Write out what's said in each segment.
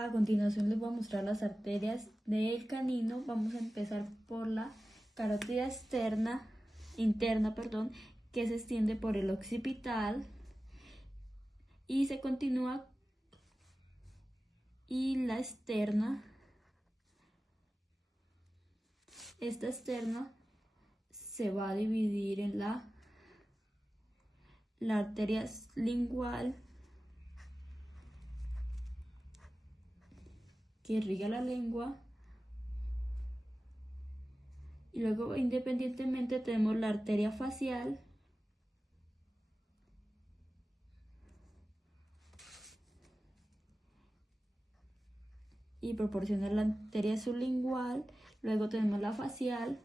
A continuación les voy a mostrar las arterias del canino. Vamos a empezar por la carótida interna, que se extiende por el occipital y se continúa, y la externa. Esta externa se va a dividir en la arteria lingual, que irriga la lengua, y luego independientemente tenemos la arteria facial, y proporciona la arteria sublingual. Luego tenemos la facial,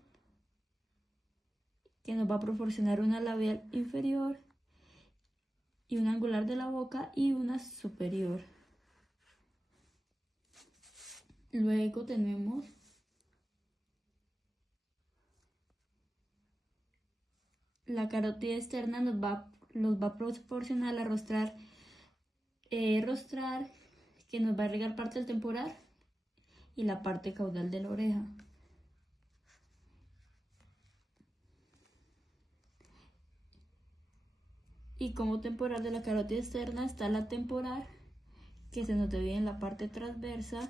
que nos va a proporcionar una labial inferior y una angular de la boca y una superior. Luego tenemos la carótida externa, nos va a proporcionar la rostral, que nos va a irrigar parte del temporal y la parte caudal de la oreja. Y como temporal de la carótida externa está la temporal, que se nos divide en la parte transversa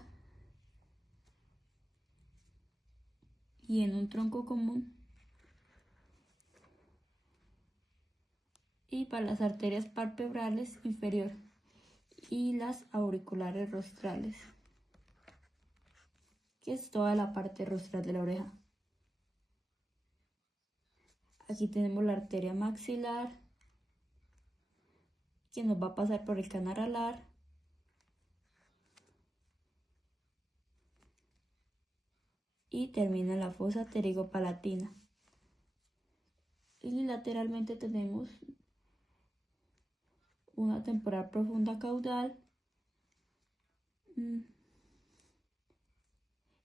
y en un tronco común, y para las arterias palpebrales inferior y las auriculares rostrales, que es toda la parte rostral de la oreja. Aquí tenemos la arteria maxilar, que nos va a pasar por el canal alar, y termina en la fosa pterigopalatina. Y lateralmente tenemos una temporal profunda caudal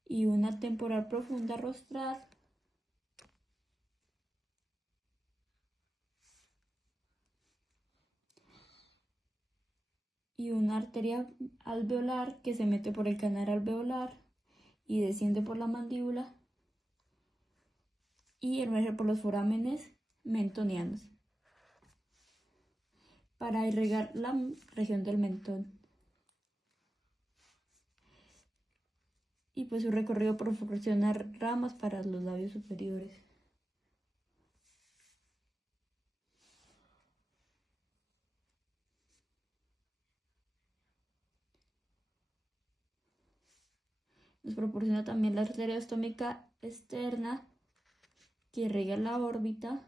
y una temporal profunda rostral, y una arteria alveolar que se mete por el canal alveolar y desciende por la mandíbula y emerge por los forámenes mentonianos para irrigar la región del mentón. Y pues su recorrido proporciona ramas para los labios superiores. Nos proporciona también la arteria ostómica externa, que irriga la órbita,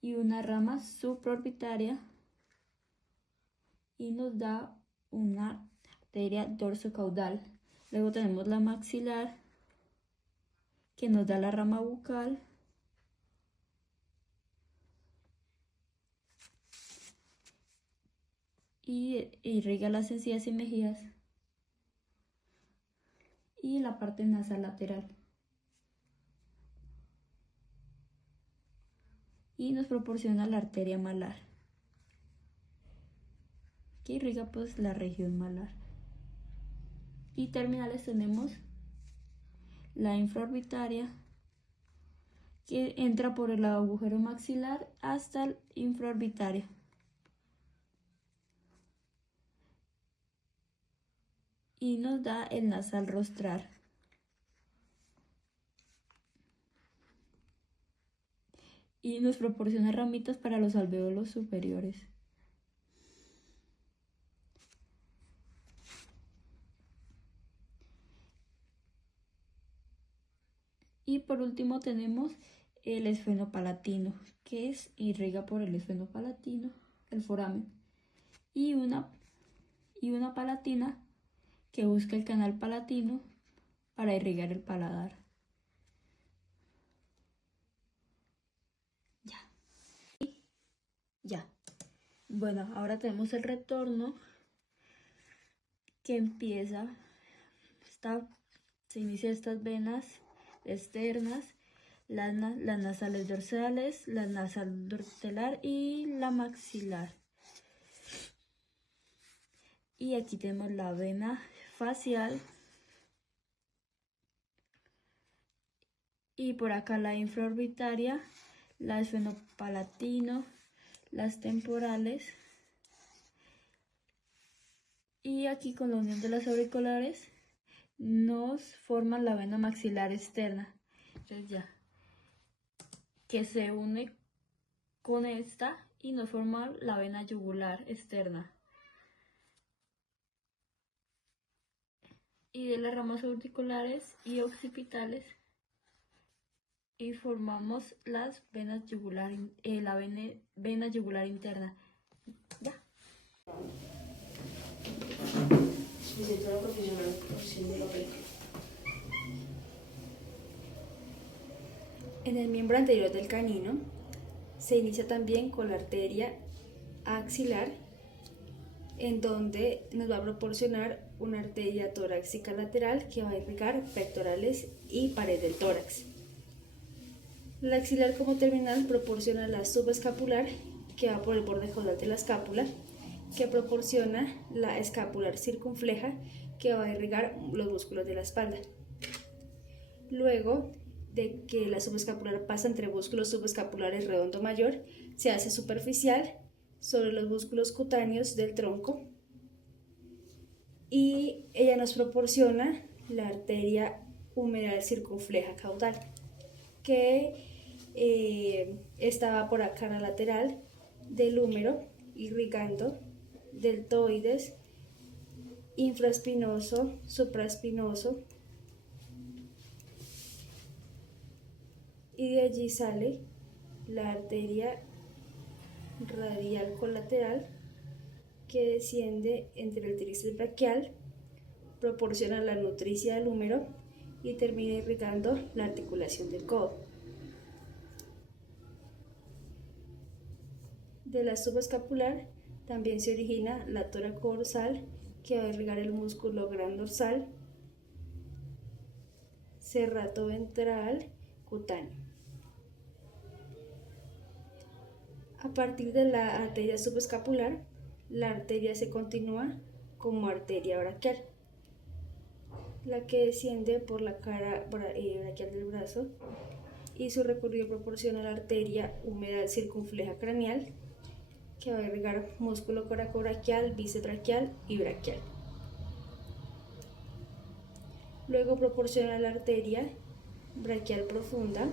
y una rama supraorbitaria, y nos da una arteria dorsocaudal. Luego tenemos la maxilar, que nos da la rama bucal, y irriga las encías y mejillas, y la parte nasal lateral. Y nos proporciona la arteria malar, que irriga pues la región malar. Y terminales tenemos la infraorbitaria, que entra por el agujero maxilar hasta el infraorbitaria. Y nos da el nasal rostral. Y nos proporciona ramitas para los alvéolos superiores. Y por último tenemos el esfenopalatino, que irriga por el esfenopalatino, el foramen, y una palatina, que busca el canal palatino para irrigar el paladar. Ya. Bueno, ahora tenemos el retorno, que se inicia estas venas externas, las nasales dorsales, la nasal dortelar y la maxilar. Y aquí tenemos la vena facial. Y por acá la infraorbitaria, la esfenopalatino, las temporales. Y aquí con la unión de las auriculares nos forman la vena maxilar externa. Entonces ya, que se une con esta y nos forma la vena yugular externa. Y de las ramas auriculares y occipitales y formamos las venas yugular, la vena yugular interna. Ya. Licenciado profesional en profesión de la película. En el miembro anterior del canino se inicia también con la arteria axilar, en donde nos va a proporcionar una arteria torácica lateral que va a irrigar pectorales y pared del tórax. La axilar como terminal proporciona la subescapular, que va por el borde caudal de la escápula, que proporciona la escapular circunfleja, que va a irrigar los músculos de la espalda. Luego de que la subescapular pasa entre músculos subescapulares redondo mayor, se hace superficial sobre los músculos cutáneos del tronco y ella nos proporciona la arteria humeral circunfleja caudal, que estaba por acá en la lateral del húmero, irrigando deltoides, infraespinoso, supraespinoso, y de allí sale la arteria radial colateral que desciende entre el tríceps braquial, proporciona la nutricia del húmero y termina irrigando la articulación del codo. De la subescapular también se origina la toracodorsal, que va a irrigar el músculo gran dorsal, serrato ventral, cutáneo. A partir de la arteria subescapular, la arteria se continúa como arteria braquial, la que desciende por la cara braquial del brazo, y su recorrido proporciona la arteria humeral circunfleja craneal, que va a irrigar músculo coracobraquial, bíceps braquial y braquial. Luego proporciona la arteria braquial profunda,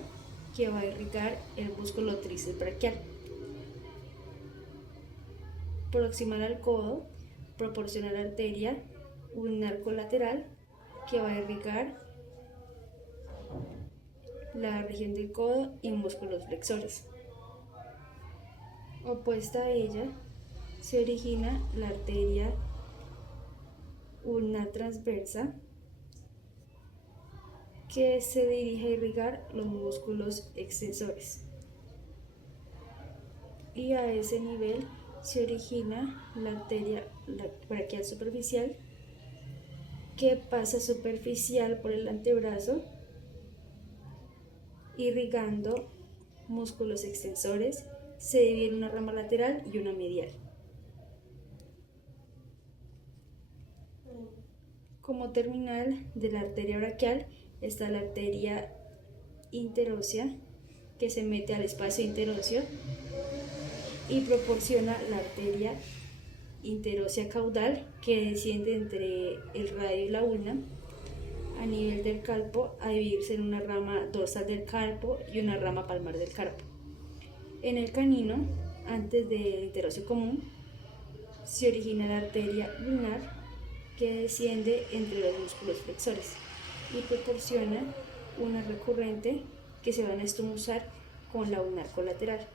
que va a irrigar el músculo tríceps braquial. Proximal al codo, proporciona la arteria ulnar colateral, que va a irrigar la región del codo y músculos flexores. Opuesta a ella se origina la arteria ulnar transversa, que se dirige a irrigar los músculos extensores. Y a ese nivel se origina la arteria braquial superficial, que pasa superficial por el antebrazo, irrigando músculos extensores. Se divide en una rama lateral y una medial. Como terminal de la arteria braquial está la arteria interósea, que se mete al espacio interóseo y proporciona la arteria interósea caudal, que desciende entre el radio y la ulna a nivel del carpo, a dividirse en una rama dorsal del carpo y una rama palmar del carpo. En el canino, antes del interóseo común, se origina la arteria ulnar, que desciende entre los músculos flexores y proporciona una recurrente que se va a estomuzar con la ulnar colateral.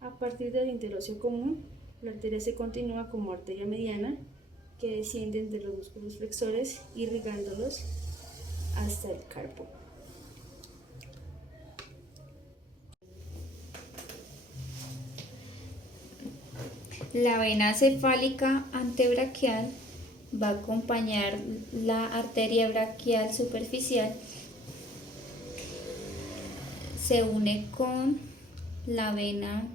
A partir del interóseo común, la arteria se continúa como arteria mediana, que desciende entre los músculos flexores, irrigándolos hasta el carpo. La vena cefálica antebraquial va a acompañar la arteria braquial superficial, se une con la vena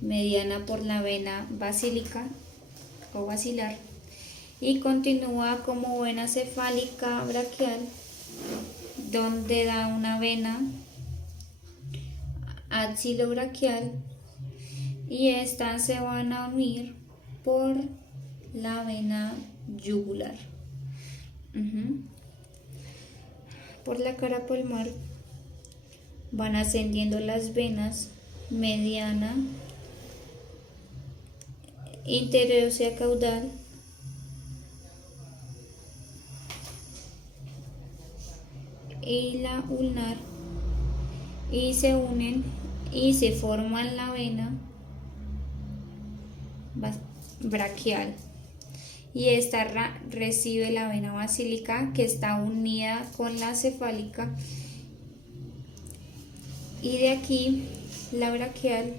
mediana por la vena basílica o basilar y continúa como vena cefálica braquial, donde da una vena axilobraquial y estas se van a unir por la vena yugular. Por la cara palmar van ascendiendo las venas mediana, interósea caudal, y la ulnar y se unen y se forman la vena braquial, y esta recibe la vena basílica que está unida con la cefálica, y de aquí la braquial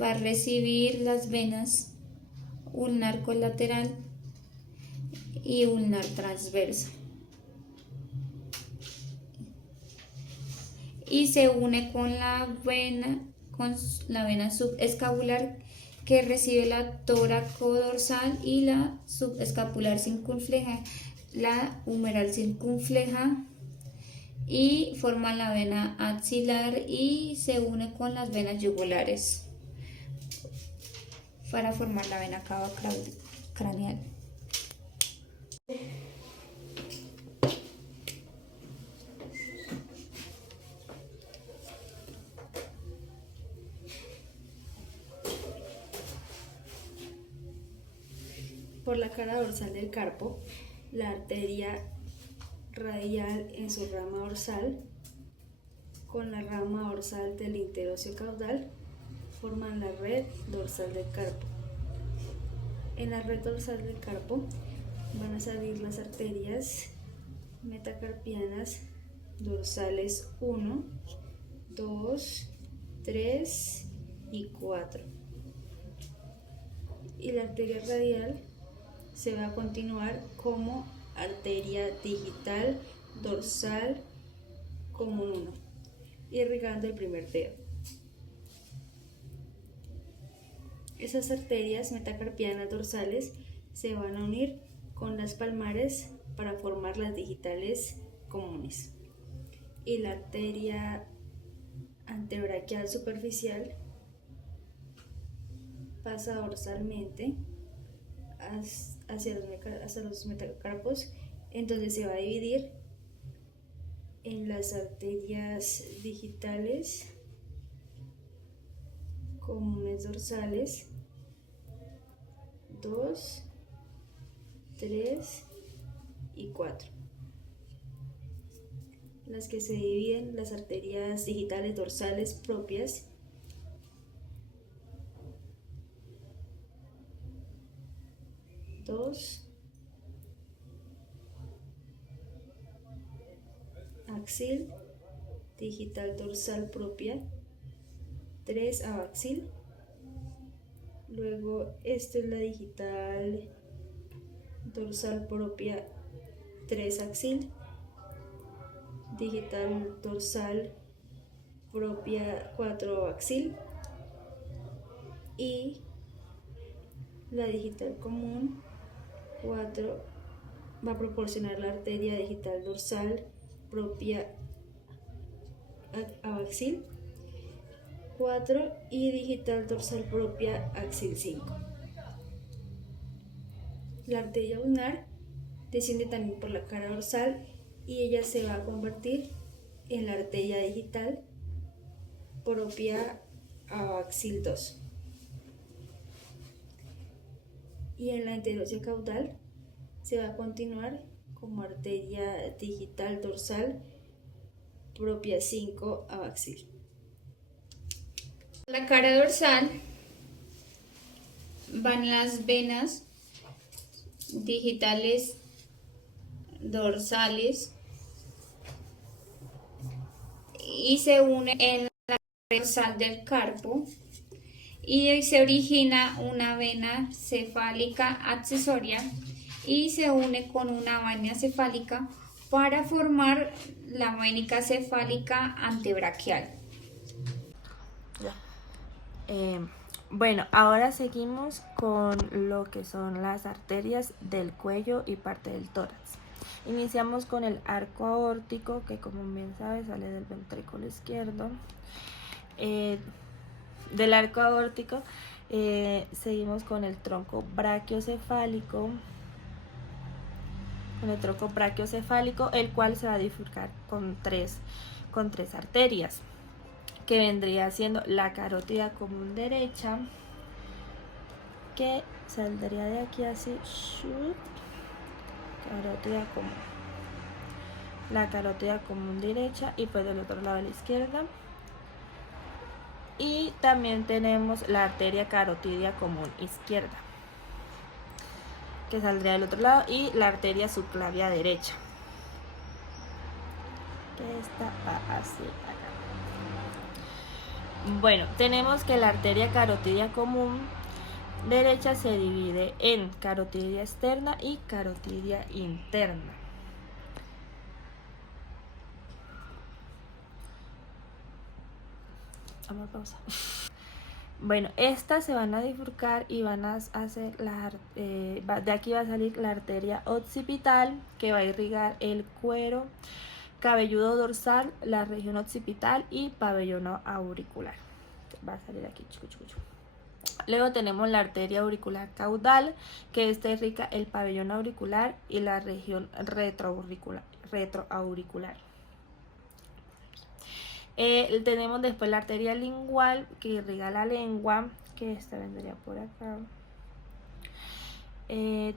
va a recibir las venas ulnar colateral y ulnar transversa y se une con la vena subescapular que recibe la tóraco-dorsal y la subescapular circunfleja, la humeral circunfleja, y forma la vena axilar y se une con las venas yugulares para formar la vena cava craneal. Por la cara dorsal del carpo, la arteria radial en su rama dorsal con la rama dorsal del interóseo caudal forman la red dorsal del carpo. En la red dorsal del carpo van a salir las arterias metacarpianas dorsales 1, 2, 3 y 4. Y la arteria radial se va a continuar como arteria digital dorsal común 1, irrigando el primer dedo. Esas arterias metacarpianas dorsales se van a unir con las palmares para formar las digitales comunes. Y la arteria antebraquial superficial pasa dorsalmente hacia los metacarpos, entonces se va a dividir en las arterias digitales comunes dorsales 2, 3 y 4. Las que se dividen, las arterias digitales dorsales propias, axil, digital dorsal propia, 3 abaxil. Luego esta es la digital dorsal propia 3 axil, digital dorsal propia 4 axil y la digital común 4 va a proporcionar la arteria digital dorsal propia abaxil 4 y digital dorsal propia axil 5. La arteria ulnar desciende también por la cara dorsal y ella se va a convertir en la arteria digital propia abaxil 2. Y en la interósea caudal se va a continuar como arteria digital dorsal propia 5 abaxil. La cara dorsal van las venas digitales dorsales y se une en la dorsal del carpo y ahí se origina una vena cefálica accesoria y se une con una vena cefálica para formar la venica cefálica antebraquial. Bueno, ahora seguimos con lo que son las arterias del cuello y parte del tórax. Iniciamos con el arco aórtico, que como bien sabes sale del ventrículo izquierdo. Del arco aórtico seguimos con el tronco brachiocefálico. El cual se va a bifurcar con tres arterias, que vendría siendo la carótida común derecha, que saldría de aquí así, la carótida común derecha, y pues del otro lado a la izquierda. Y también tenemos la arteria carotidia común izquierda, que saldría del otro lado, y la arteria subclavia derecha, que esta va así acá. Bueno, tenemos que la arteria carotidia común derecha se divide en carotidia externa y carotidia interna. Vamos a pausa. Bueno, estas se van a bifurcar y van a hacer de aquí va a salir la arteria occipital, que va a irrigar el cuero cabelludo dorsal, la región occipital y pabellón auricular. Va a salir aquí. Luego tenemos la arteria auricular caudal, que irriga el pabellón auricular y la región retroauricular. Tenemos después la arteria lingual, que irriga la lengua, que esta vendría por acá.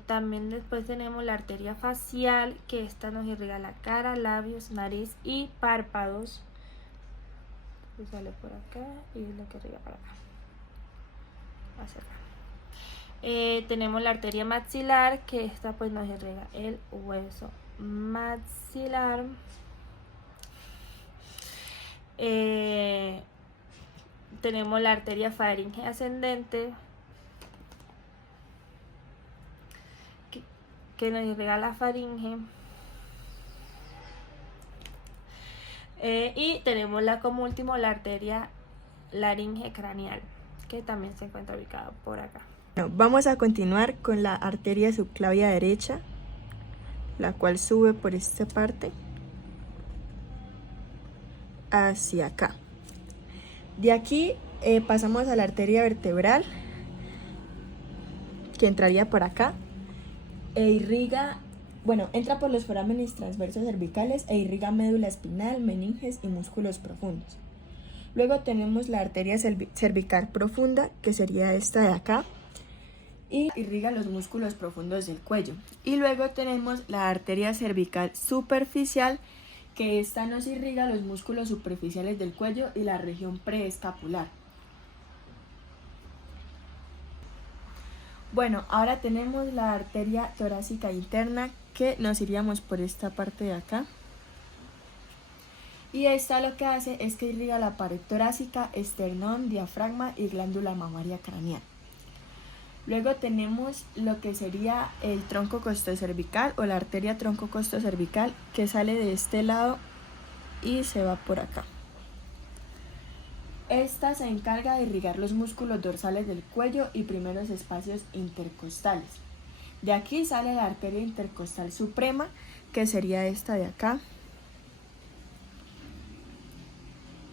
También después tenemos la arteria facial, que esta nos irriga la cara, labios, nariz y párpados. Y sale por acá y es la que irriga para acá. Hacia acá. Tenemos la arteria maxilar, que esta pues nos irriga el hueso maxilar. Tenemos la arteria faringe ascendente, que nos irriga la faringe. Y tenemos como último la arteria laringe craneal, que también se encuentra ubicada por acá. Bueno, vamos a continuar con la arteria subclavia derecha, la cual sube por esta parte hacia acá. De aquí pasamos a la arteria vertebral, que entraría por acá e irriga, entra por los forámenes transversos cervicales e irriga médula espinal, meninges y músculos profundos. Luego tenemos la arteria cervical profunda, que sería esta de acá, y irriga los músculos profundos del cuello. Y luego tenemos la arteria cervical superficial, que esta nos irriga los músculos superficiales del cuello y la región preescapular. Bueno, ahora tenemos la arteria torácica interna, que nos iríamos por esta parte de acá. Y esta lo que hace es que irriga la pared torácica, esternón, diafragma y glándula mamaria craneal. Luego tenemos lo que sería el tronco costocervical o la arteria tronco costocervical, que sale de este lado y se va por acá. Esta se encarga de irrigar los músculos dorsales del cuello y primeros espacios intercostales. De aquí sale la arteria intercostal suprema, que sería esta de acá.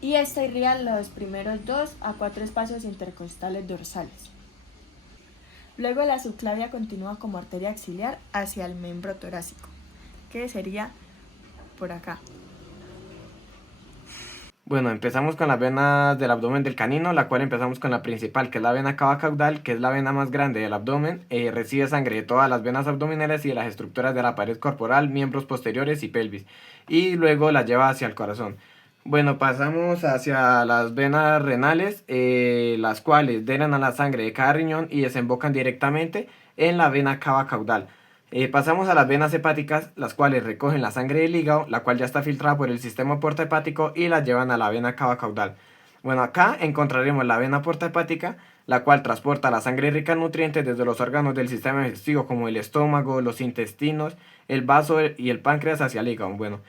Y esta irriga los primeros 2 a 4 espacios intercostales dorsales. Luego la subclavia continúa como arteria auxiliar hacia el miembro torácico, que sería por acá. Bueno, empezamos con las venas del abdomen del canino, la cual empezamos con la principal, que es la vena cava caudal, que es la vena más grande del abdomen. Recibe sangre de todas las venas abdominales y de las estructuras de la pared corporal, miembros posteriores y pelvis, y luego la lleva hacia el corazón. Bueno, pasamos hacia las venas renales, las cuales drenan la sangre de cada riñón y desembocan directamente en la vena cava caudal. Pasamos a las venas hepáticas, las cuales recogen la sangre del hígado, la cual ya está filtrada por el sistema portahepático, y la llevan a la vena cava caudal. Bueno, acá encontraremos la vena portahepática, la cual transporta la sangre rica en nutrientes desde los órganos del sistema digestivo, como el estómago, los intestinos, el vaso y el páncreas hacia el hígado. Bueno,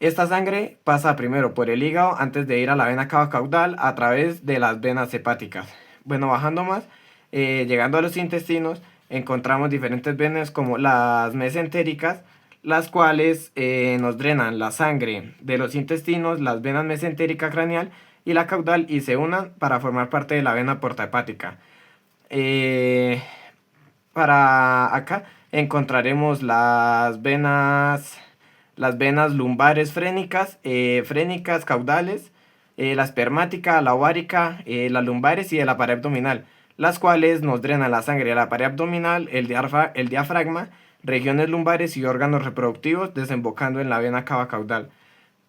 esta sangre pasa primero por el hígado antes de ir a la vena cava caudal a través de las venas hepáticas. bueno, bajando más, llegando a los intestinos, encontramos diferentes venas como las mesentéricas, las cuales nos drenan la sangre de los intestinos, las venas mesentérica craneal y la caudal, y se unan para formar parte de la vena portahepática. Para acá encontraremos las venas lumbares frénicas, caudales, la espermática, la ovárica, las lumbares y de la pared abdominal, las cuales nos drenan la sangre de la pared abdominal, el diafragma, regiones lumbares y órganos reproductivos, desembocando en la vena cava caudal.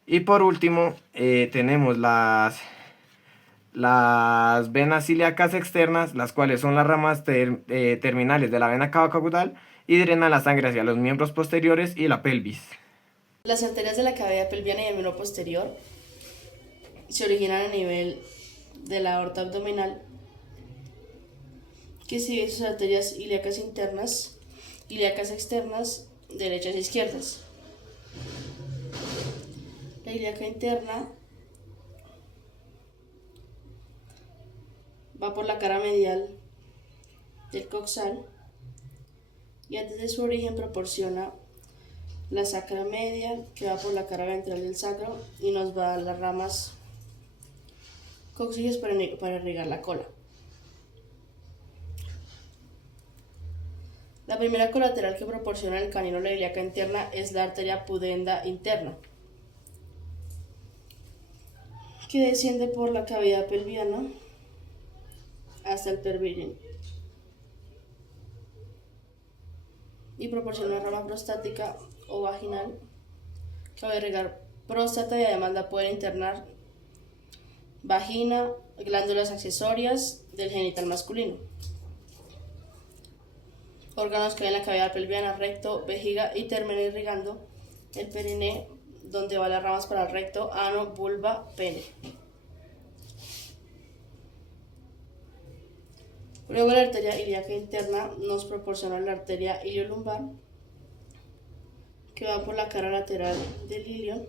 Y por último, tenemos las venas ilíacas externas, las cuales son las ramas terminales de la vena cava caudal y drenan la sangre hacia los miembros posteriores y la pelvis. Las arterias de la cavidad pelviana y el miembro posterior se originan a nivel de la aorta abdominal, que sigue sus arterias ilíacas externas, derechas e izquierdas. La ilíaca interna va por la cara medial del coxal y antes de su origen proporciona la sacra media, que va por la cara ventral del sacro y nos va a dar las ramas cóccixes para irrigar la cola. La primera colateral que proporciona el canino la ilíaca interna es la arteria pudenda interna, que desciende por la cavidad pelviana hasta el pervineo y proporciona una rama prostática o vaginal que va a irrigar próstata y además la puede internar vagina, glándulas accesorias del genital masculino, órganos que hay en la cavidad pelviana, recto, vejiga y termina irrigando el perineo, donde van las ramas para el recto, ano, vulva, pene. Luego la arteria ilíaca interna nos proporciona la arteria iliolumbar, que va por la cara lateral del ilio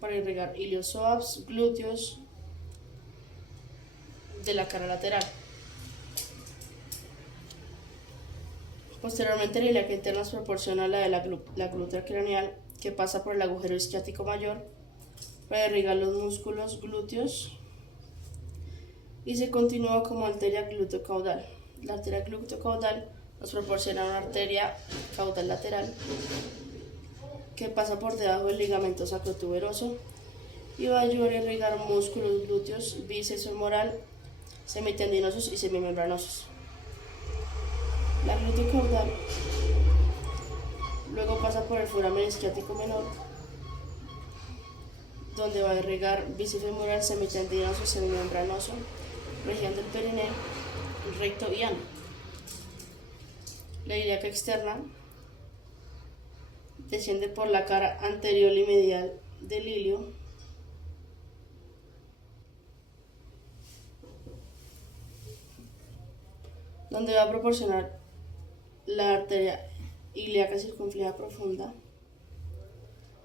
para irrigar iliosoabs, glúteos de la cara lateral. Posteriormente la ilíaca interna nos proporciona la de la glútea craneal, que pasa por el agujero isquiático mayor para irrigar los músculos glúteos y se continúa como arteria glúteo-caudal. La arteria glúteo-caudal nos proporciona una arteria caudal lateral que pasa por debajo del ligamento sacrotuberoso y va a ayudar a irrigar músculos glúteos, bíceps femoral, semitendinosos y semimembranosos. La glúteo-caudal luego pasa por el foramen isquiático menor, donde va a irrigar bíceps femoral, semitendinoso, semimembranoso, región del perineo, recto y ano. La ilíaca externa desciende por la cara anterior y medial del ilio donde va a proporcionar la arteria ilíaca circunfleja profunda,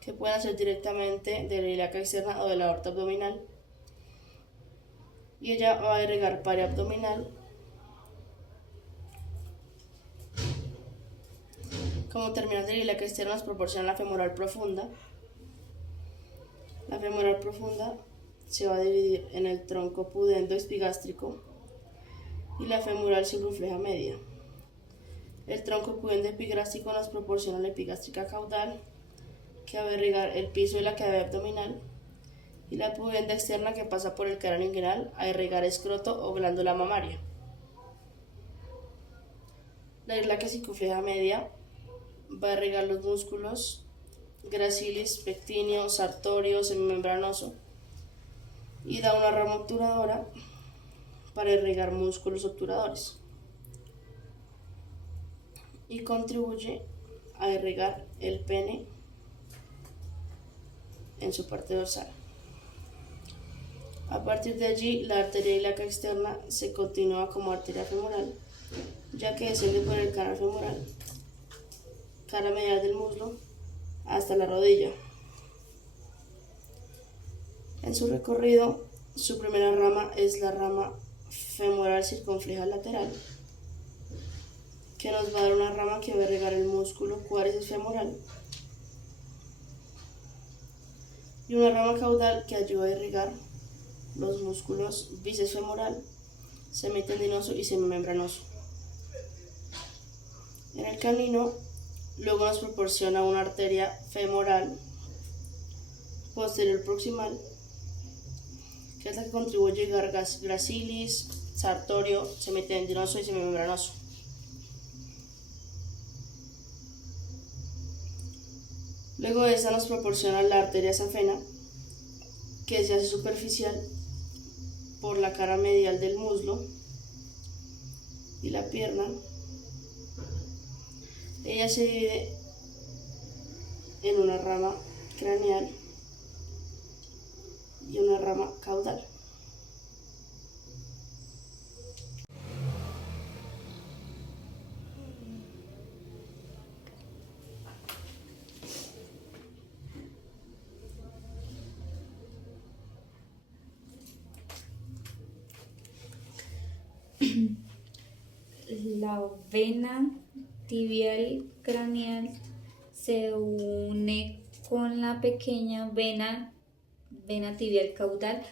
que puede hacer directamente de la ilíaca externa o de la aorta abdominal, y ella va a irrigar pared abdominal, como terminal de la ilíaca externa nos proporciona la femoral profunda. La femoral profunda se va a dividir en el tronco pudendo epigástrico y la femoral circunfleja media. El tronco pudendo epigástrico nos proporciona la epigástrica caudal, que va a irrigar el piso de la cavidad abdominal, y la pudenda externa, que pasa por el cráneo inguinal a irrigar escroto o glándula mamaria. La ilíaca circunfleja media va a irrigar los músculos gracilis, pectíneo, sartorio, semimembranoso y da una rama obturadora para irrigar músculos obturadores y contribuye a irrigar el pene en su parte dorsal. A partir de allí, la arteria ilíaca externa se continúa como arteria femoral, ya que desciende por el canal femoral, cara medial del muslo, hasta la rodilla. En su recorrido su primera rama es la rama femoral circunfleja lateral, que nos va a dar una rama que va a irrigar el músculo cuádriceps femoral, y una rama caudal que ayuda a irrigar los músculos bíceps femoral, semitendinoso y semimembranoso. En el canino, luego nos proporciona una arteria femoral posterior proximal, que es la que contribuye a irrigar gracilis, sartorio, semitendinoso y semimembranoso. Luego de esta nos proporciona la arteria safena, que se hace superficial por la cara medial del muslo y la pierna. Ella se divide en una rama craneal y una rama caudal. La vena tibial craneal se une con la pequeña vena tibial caudal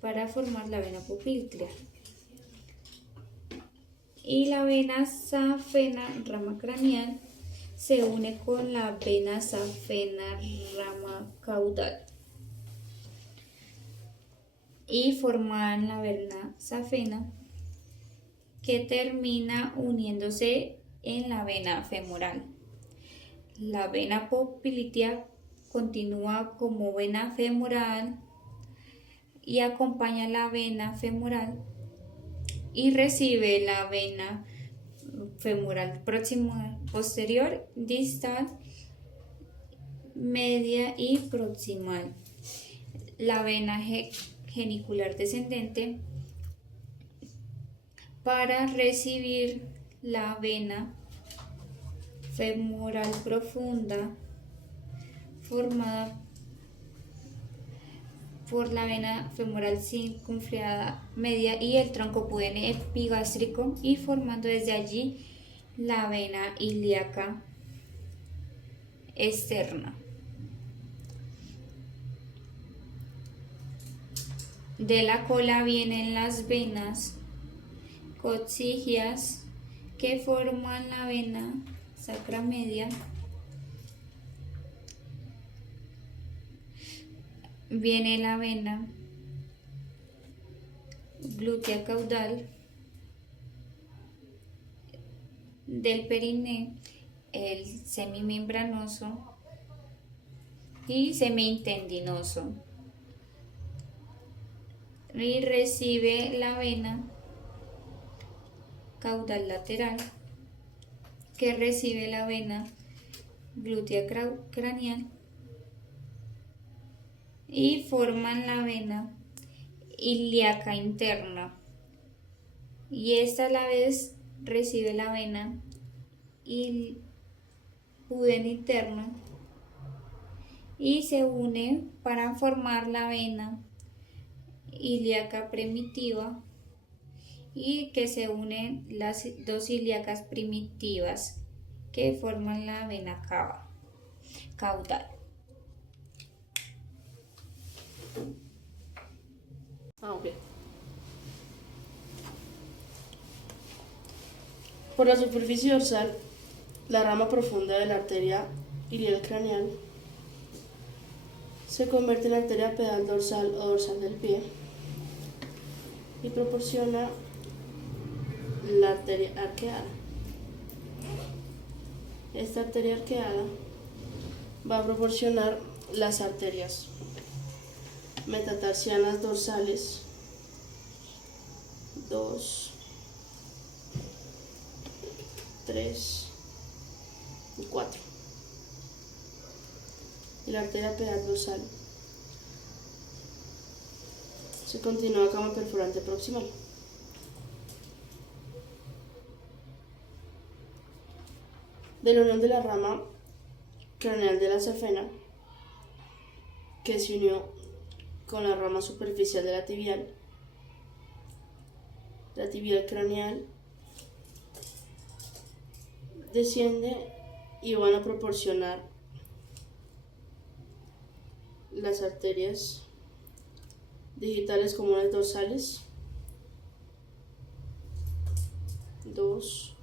para formar la vena pupiltea. Y la vena safena rama craneal se une con la vena safena rama caudal y forman la vena safena, que termina uniéndose en la vena femoral. La vena poplitea continúa como vena femoral y acompaña la vena femoral y recibe la vena femoral próxima, posterior, distal, media y proximal. La vena genicular descendente para recibir la vena femoral profunda formada por la vena femoral circunfleja media y el tronco pudene epigástrico, y formando desde allí la vena ilíaca externa. De la cola vienen las venas coccigeas, que forman la vena sacra media. Viene la vena glútea caudal, del perineo el semimembranoso y semitendinoso, y recibe la vena caudal lateral, que recibe la vena glútea craneal y forman la vena ilíaca interna, y esta a la vez recibe la vena pudene interna y se une para formar la vena ilíaca primitiva, y que se unen las dos ilíacas primitivas que forman la vena caudal. Ok. Por la superficie dorsal, la rama profunda de la arteria iliac craneal se convierte en arteria pedal dorsal o dorsal del pie y proporciona la arteria arqueada. Esta arteria arqueada va a proporcionar las arterias metatarsianas dorsales 2, 3 y 4, y la arteria pedal dorsal se continúa como perforante proximal. De la unión de la rama craneal de la safena, que se unió con la rama superficial de la tibial craneal, desciende y van a proporcionar las arterias digitales comunes dorsales 2,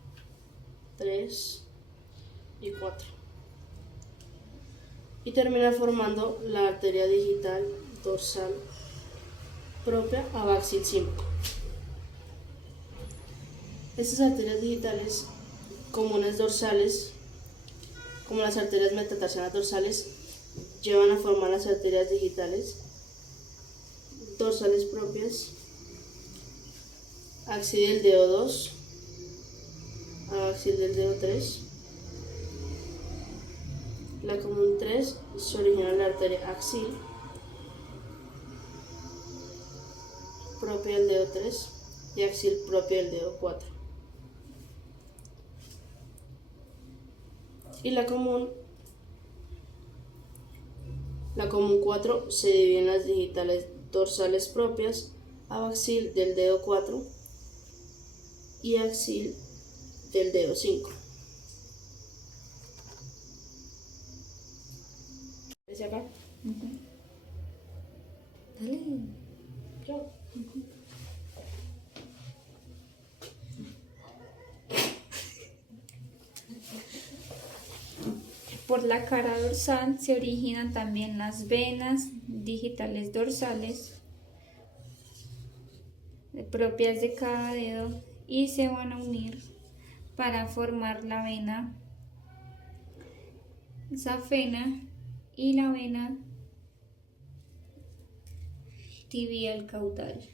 3 y 4 y termina formando la arteria digital dorsal propia abaxil simple. Estas arterias digitales comunes dorsales, como las arterias metatarsianas dorsales, llevan a formar las arterias digitales dorsales propias, axil del dedo 2, axil del dedo 3. La común 3 se origina en la arteria axil propia del dedo 3 y axil propia del dedo 4. Y la común 4 se divide en las digitales dorsales propias, abaxil del dedo 4 y axil del dedo 5. ¿Desde acá? Dale. Yo. Por la cara dorsal se originan también las venas digitales dorsales propias de cada dedo y se van a unir para formar la vena safena y la vena tibial caudal.